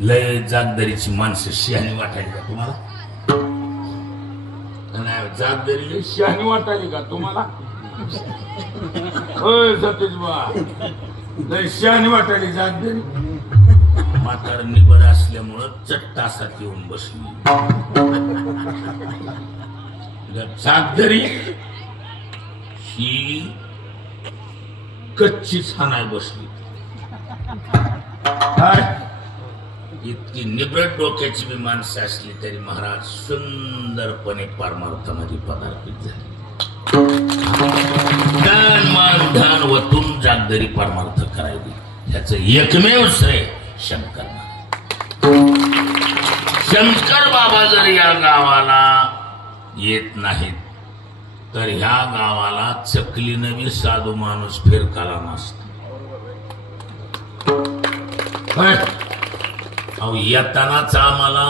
लय जागदारीची माणसं शहाणी वाटायली का तुम्हाला? नाही, जागदारी लय शहाणी वाटायली का तुम्हाला? सतीश बा, लय शहाणी वाटायली जागदारी. म्हातार निबड असल्यामुळं चट्टासात येऊन बसली. जागदारी ही कच्चीच हाणाय बसली. इतकी निब्रट डोक्याची बी माणसं असली तरी महाराज सुंदरपणे पारमार्थामध्ये पदार्पित झाली. दान मान धान वतून जागदारी पारमार्थ करावी, ह्याचं एकमेव श्रेय शंकर. शंकर बाबा जर या गावाला येत नाहीत तर ह्या गावाला चकलीनं बी साधू माणूस फिरकाला नसतो. अहो, येतानाच आम्हाला